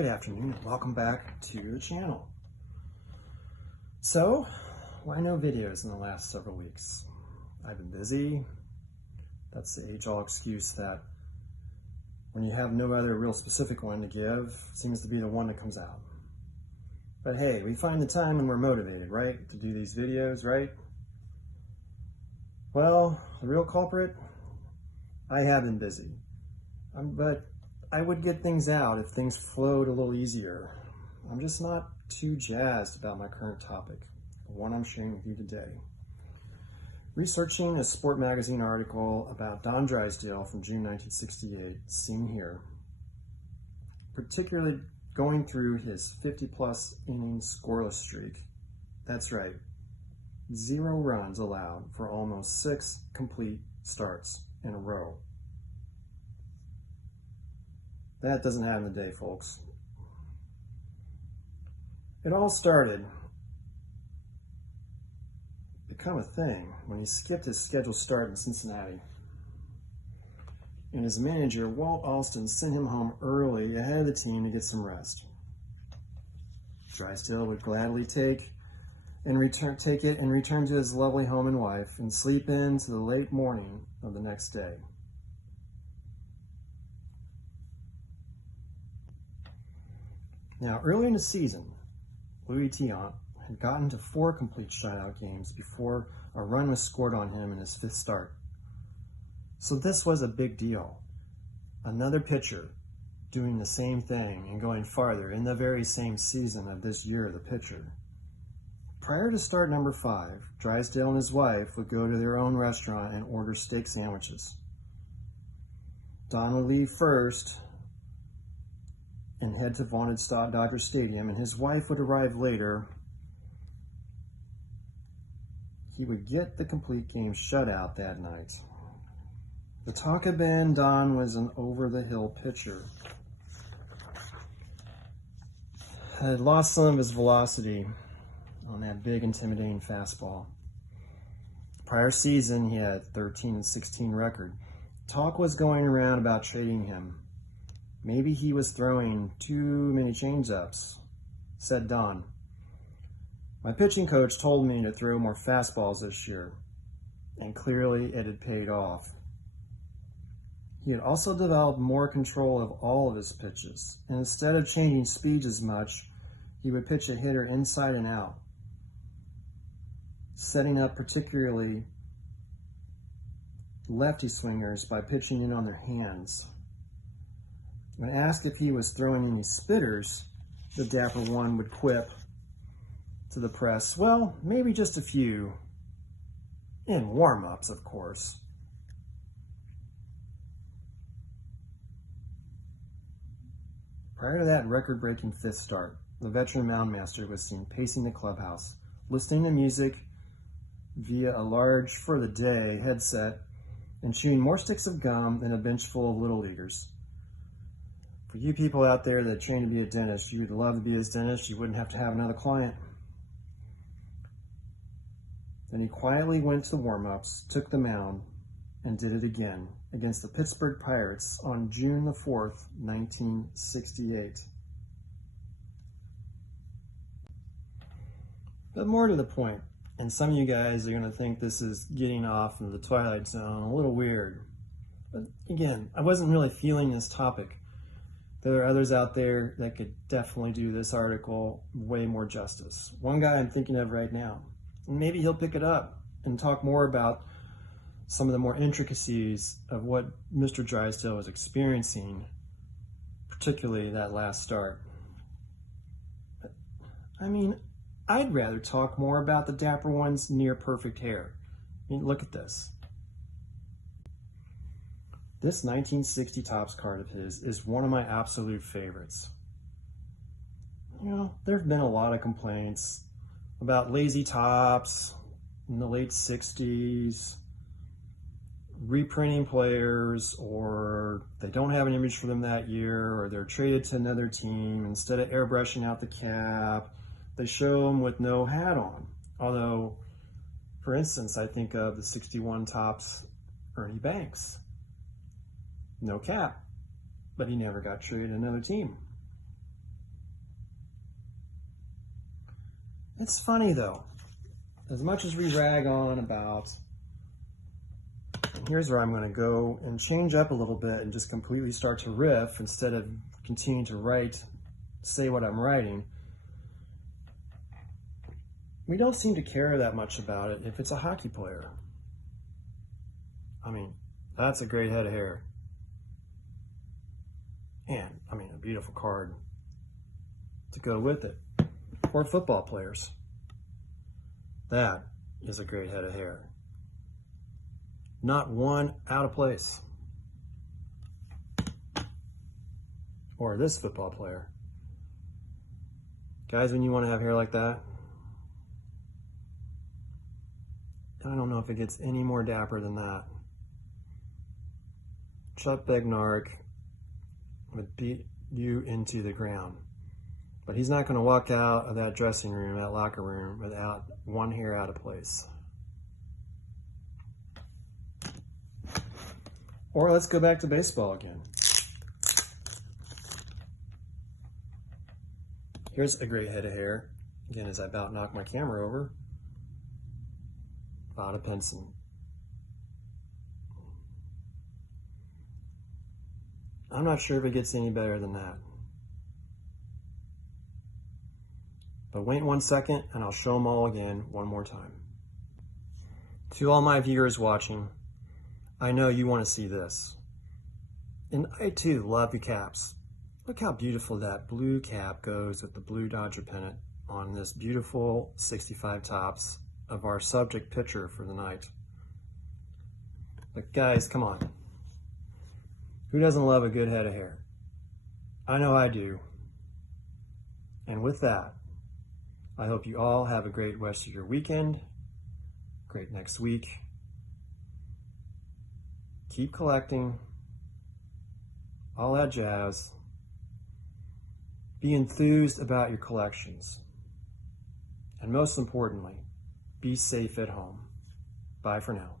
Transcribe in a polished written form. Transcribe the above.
Good afternoon and welcome back to the channel. So, why no videos in the last several weeks? I've been busy. That's the age-old excuse that when you have no other real specific one to give, seems to be the one that comes out. But hey, we find the time when we're motivated, right? To do these videos, right? Well, the real culprit? I have been busy. But I would get things out if things flowed a little easier. I'm just not too jazzed about my current topic, the one I'm sharing with you today. Researching a sport magazine article about Don Drysdale from June 1968, seen here, particularly going through his 50-plus inning scoreless streak. That's right, 0 runs allowed for almost 6 complete starts in a row. That doesn't happen today, folks. It all started, become a thing, when he skipped his scheduled start in Cincinnati. And his manager, Walt Alston, sent him home early ahead of the team to get some rest. Drysdale would gladly take it and return to his lovely home and wife and sleep into the late morning of the next day. Now, early in the season, Louis Tiant had gotten to 4 complete shutout games before a run was scored on him in his 5th start. So this was a big deal. Another pitcher doing the same thing and going farther in the very same season of this year, the pitcher. Prior to start number 5, Drysdale and his wife would go to their own restaurant and order steak sandwiches. Don would leave first and head to vaunted Dodger Stadium, and his wife would arrive later. He would get the complete game shutout that night. The talk had been Don was an over-the-hill pitcher. Had lost some of his velocity on that big, intimidating fastball. Prior season, he had 13-16 record. Talk was going around about trading him. Maybe he was throwing too many change-ups, said Don. My pitching coach told me to throw more fastballs this year, and clearly it had paid off. He had also developed more control of all of his pitches, and instead of changing speeds as much, he would pitch a hitter inside and out, setting up particularly lefty swingers by pitching in on their hands. When asked if he was throwing any spitters, the Dapper one would quip to the press, well, maybe just a few. In warm-ups, of course. Prior to that record-breaking 5th start, the veteran moundmaster was seen pacing the clubhouse, listening to music via a large, for the day, headset, and chewing more sticks of gum than a bench full of little leaguers. For you people out there that train to be a dentist, you would love to be his dentist. You wouldn't have to have another client. Then he quietly went to the warm-ups, took the mound, and did it again against the Pittsburgh Pirates on June the 4th, 1968. But more to the point, and some of you guys are going to think this is getting off into the Twilight Zone, a little weird. But again, I wasn't really feeling this topic. There are others out there that could definitely do this article way more justice. One guy I'm thinking of right now, and maybe he'll pick it up and talk more about some of the more intricacies of what Mr. Drysdale was experiencing, particularly that last start. But, I mean, I'd rather talk more about the Dapper one's near-perfect hair. I mean, look at this. This 1960 Topps card of his is one of my absolute favorites. You know, there have been a lot of complaints about lazy Topps in the late 60s, reprinting players, or they don't have an image for them that year, or they're traded to another team. Instead of airbrushing out the cap, they show them with no hat on. Although, for instance, I think of the 61 Topps Ernie Banks. No cap, but he never got traded to another team. It's funny though, as much as we rag on about, and here's where I'm going to go and change up a little bit and just completely start to riff instead of continue to say what I'm writing. We don't seem to care that much about it if it's a hockey player. I mean, that's a great head of hair. And, I mean, a beautiful card to go with it. Or football players. That is a great head of hair. Not one out of place. Or this football player. Guys, when you want to have hair like that, I don't know if it gets any more dapper than that. Chuck Bednarik would beat you into the ground. But he's not going to walk out of that dressing room, that locker room, without one hair out of place. Or let's go back to baseball again. Here's a great head of hair. Again, as I about knock my camera over. Vada Pinson. I'm not sure if it gets any better than that. But wait 1 second and I'll show them all again one more time. To all my viewers watching, I know you want to see this. And I too love the caps. Look how beautiful that blue cap goes with the blue Dodger pennant on this beautiful 65 tops of our subject picture for the night. But guys, come on. Who doesn't love a good head of hair? I know I do. And with that, I hope you all have a great rest of your weekend, great next week. Keep collecting, all that jazz. Be enthused about your collections. And most importantly, be safe at home. Bye for now.